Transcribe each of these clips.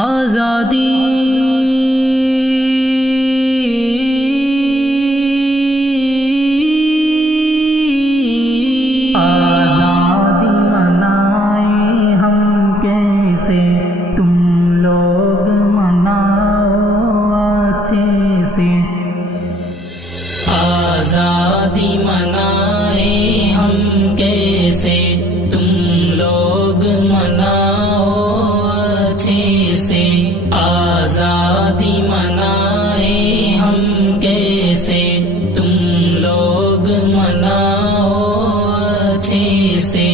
آزادی منائیں ہم کیسے، تم لوگ مناؤ اچھے سے۔ آزادی منائیں ہم کیسے، تم لوگ مناؤ اچھے سے۔ آزادی منائیں ہم کیسے، تم لوگ مناؤ اچھے سے۔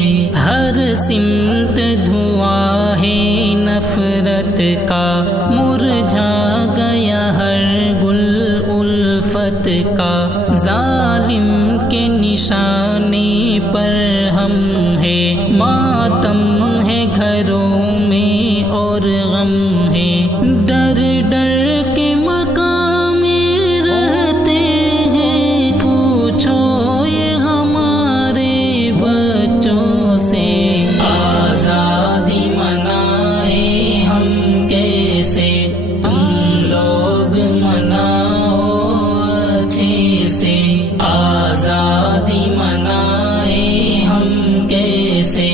ہر سمت دھواں ہے نفرت کا، مرجھا گیا ہر گل الفت کا۔ ظالم کے نشانے پر ہم ہے، ماتم ہے گھروں میں اور غم ہے۔ ڈر ڈر کے مقام میں رہتے ہیں، پوچھو یہ ہمارے بچوں سے۔ آزادی منائیں ہم کیسے، تم لوگ مناؤ اچھے سے۔ آزادی منائیں ہم کیسے،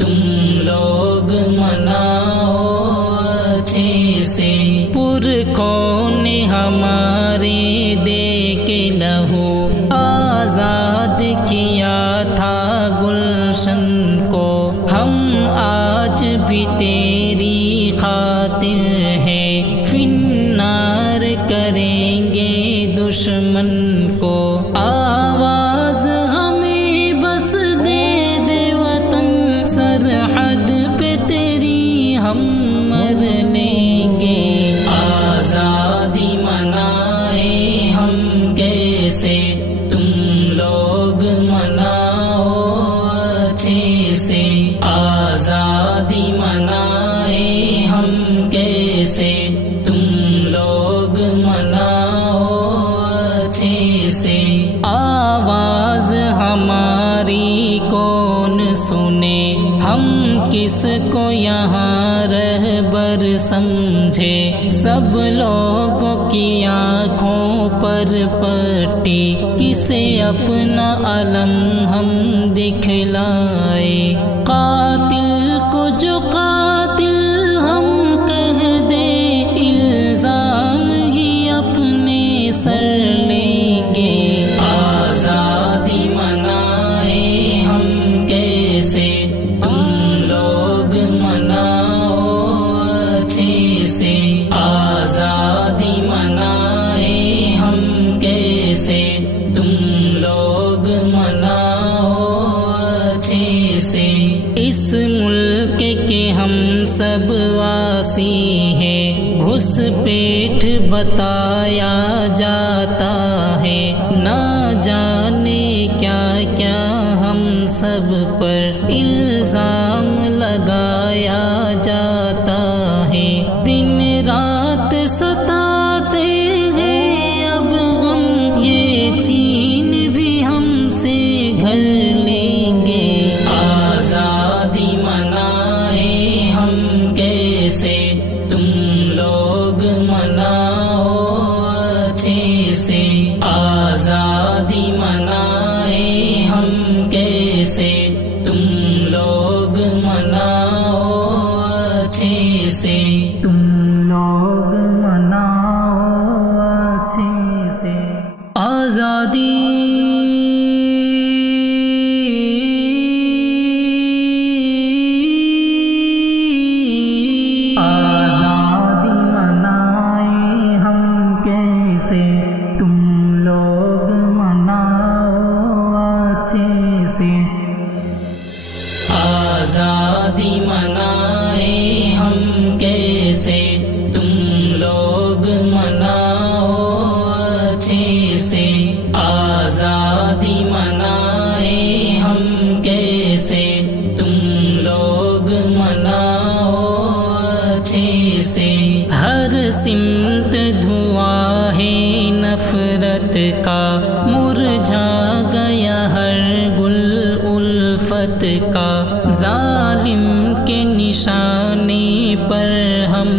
تم لوگ مناؤ اچھے سے۔ پرکون ہمارے دے کے لہو، آزاد کیا تھا گلشن کو۔ ہم آج بھی تیری خاطر ہے، فی النار کریں گے دشمن کو۔ آواز ہمیں بس دے دے وطن، سرحد پہ تیری ہم مر لیں گے۔ آزادی منائیں ہم کیسے، تم لوگ مناؤ اچھے سے۔ آزادی منائیں ہم کیسے، تم لوگ مناؤ اچھے سے۔ آواز ہماری کون سنے، ہم کس کو یہاں رہبر سمجھے۔ سب لوگوں کی آنکھوں پر پٹی، کسے اپنا علم ہم دکھلائے۔ قاتل کو جو قاتل ہم کہہ دے، الزام ہی اپنے سر لیں گے۔ آزادی منائیں ہم کیسے، تم لوگ مناؤ اچھے سے۔ آزادی منائیں ہم کیسے، تم لوگ مناؤ اچھے سے۔ اس ملک کے ہم سب واسی ہیں، گھس پیٹ بتایا جاتا ہے۔ نہ جانے کیا کیا ہم سب پر الزام لگایا جاتا ہے۔ دن رات ستاتے ہیں اب غم، یہ چین بھی ہم سے گھر لیں گے۔ آزادی منائیں ہم کیسے، تم لوگ مناؤ اچھے سے۔ آزادی منائیں ہم کیسے، تم لوگ مناؤ اچھے سے۔ تم لوگ مناؤ اچھے سے۔ آزادی منائیں ہم کیسے، تم لوگ مناؤ اچھے سے۔ آزادی منائیں ہم کیسے، تم لوگ مناؤ اچھے سے۔ آزادی منائیں ہم کیسے، تم لوگ مناؤ اچھے سے۔ ہر سمت دھواں ہے نفرت کا، مرجھا گیا ہر گل الفت کا۔ ظالم کے نشانے پر ہم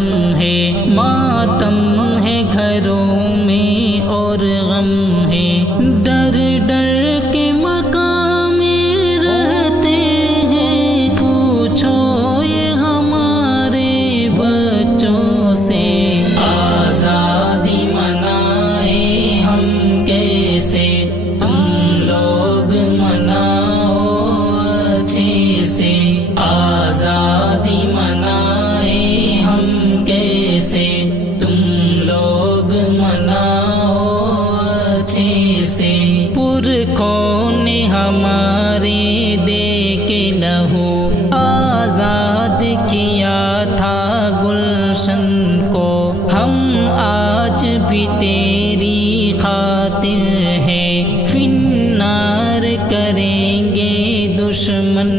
گلشن کو ہم آج بھی تیری خاطر ہے فنار کریں گے دشمن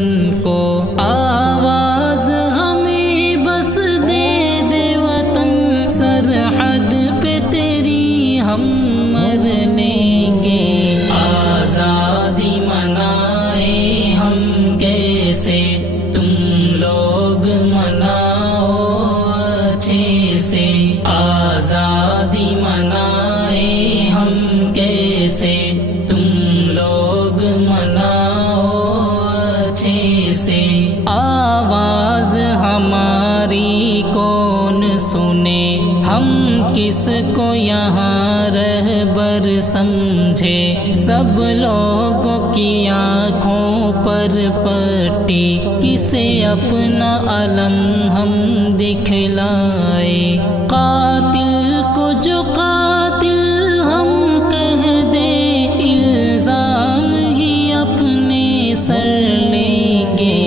کو آواز ہمیں بس دے دے وطن سرحد پہ تیری ہم مر لیں گے آزادی منائے ہم کیسے تم لوگ مناؤ اچھے سے آزادی منائے ہم کیسے تم لوگ مناؤ اچھے سے آواز ہماری کون سنے ہم کس کو یہاں رہبر سمجھے سب لوگوں کی آنکھوں پر پٹی کسے اپنا علم ہم دکھلائے قاتل کو جو قاتل ہم کہہ دے الزام ہی اپنے سر لیں گے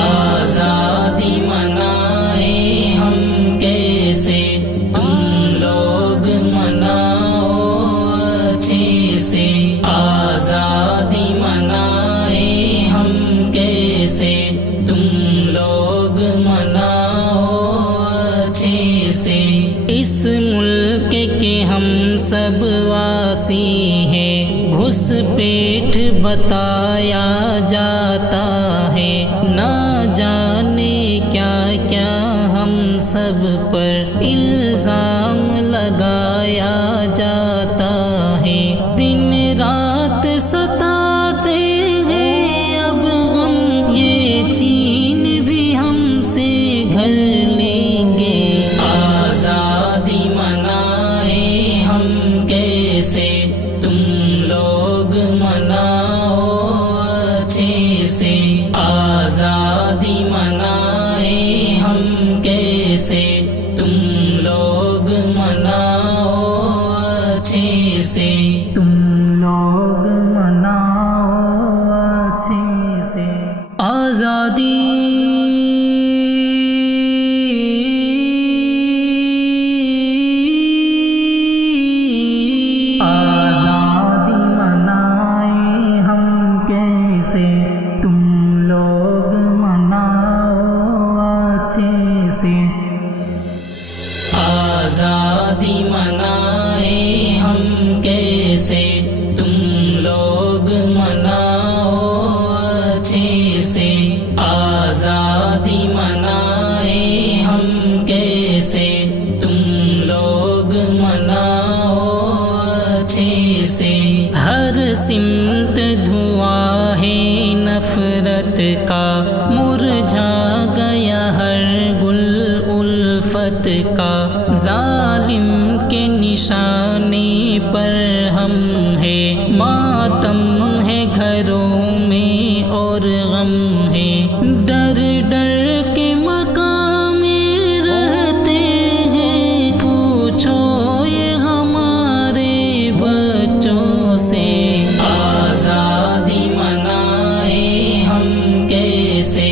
آزادی منائے ہم کیسے تم لوگ مناؤ اچھے سے آزادی منائے ہم کیسے تم لوگ مناؤ اچھے سے اس ملک کے ہم سب واسی ہیں گھس پیٹ بتایا جاتا ہے نہ جانے کیا کیا ہم سب پر الزام لگایا جاتا ہے دن رات ستاتے ہیں اب غم یہ چین بھی ہم سے گھر لیں گے آزادی منائے ہم کیسے تم لوگ مناؤ اچھے سے آزادی منائے ہم کیسے تم لوگ مناؤ اچھے سے تم لوگ مناؤ اچھے سے آزادی منائے ہم کیسے تم لوگ مناؤ اچھے سے آزادی منائے ہم کیسے تم لوگ مناؤ اچھے سے آزادی منائے ہم کیسے تم لوگ مناؤ اچھے سے ہر سمت دھواں ہے نفرت کا مرجھا گیا ہر گل الفت کا ظالم کے نشانے پر ہم ہے ماتم ہے گھروں میں اور غم ہے ڈر ڈر کے مقام میں رہتے ہیں پوچھو یہ ہمارے بچوں سے آزادی منائے ہم کیسے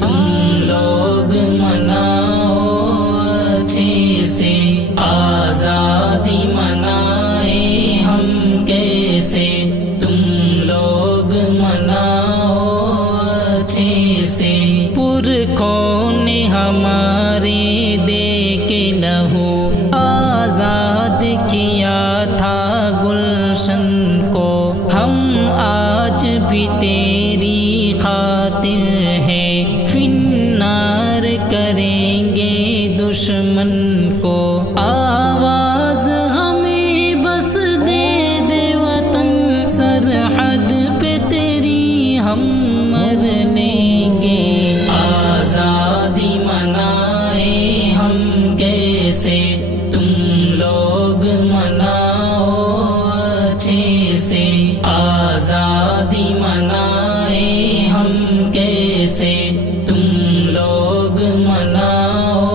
تم لوگ مناؤ اچھے سے آزادی منائے ہم کیسے تم لوگ مناؤ اچھے سے پرکھوں نے ہمارے دے کے لہو آزاد کیا تھا گلشن کو ہم آج بھی تیری خاطر ہے فنار کریں گے دشمن کو آواز ہمیں بس دے دے وطن سرحد پہ تیری ہم مر لیں گے آزادی منائے ہم کیسے تم لوگ مناؤ اچھے سے آزادی منائے ہم کیسے تم لوگ مناؤ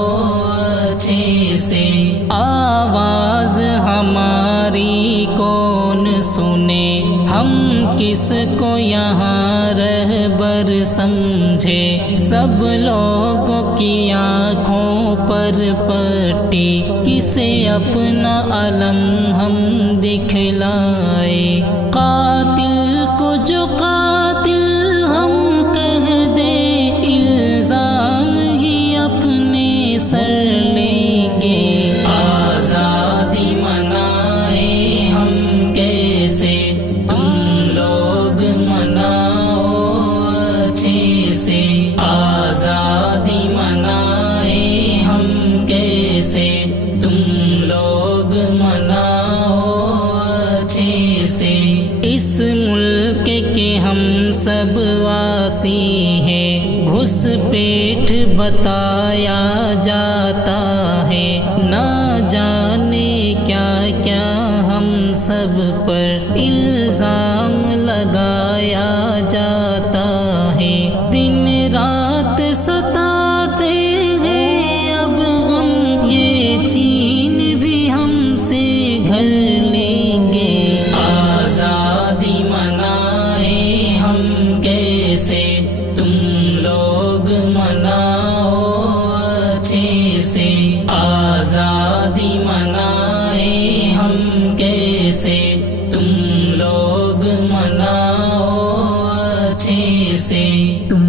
اچھے سے آواز ہماری کون سنے ہم کس کو یہاں رہبر سمجھے سب لوگوں کی آنکھوں پر پر پٹی کسے اپنا علم ہم دکھلائے، قاتل کو جو قاتل ہم کہہ دے الزام ہی اپنے سر لیں گے، آزادی منائے ہم کیسے تم لوگ مناؤ اچھے سے، آزادی منائے ہم کیسے تم لوگ مناؤ اچھے سے، اس ملک کے ہم سب واسی ہیں، گھس پیٹ بتایا جاتا ہے، نہ جانے کیا کیا ہم سب پر الزام لگایا جاتا ہے، دن رات ستاتے ہیں اب غم، یہ چین بھی ہم سے گھر لیں گے، آزادی منائے ہم کیسے تم لوگ مناؤ اچھے سے، آزادی منائے ہم کیسے تم لوگ مناؤ اچھے سے، تم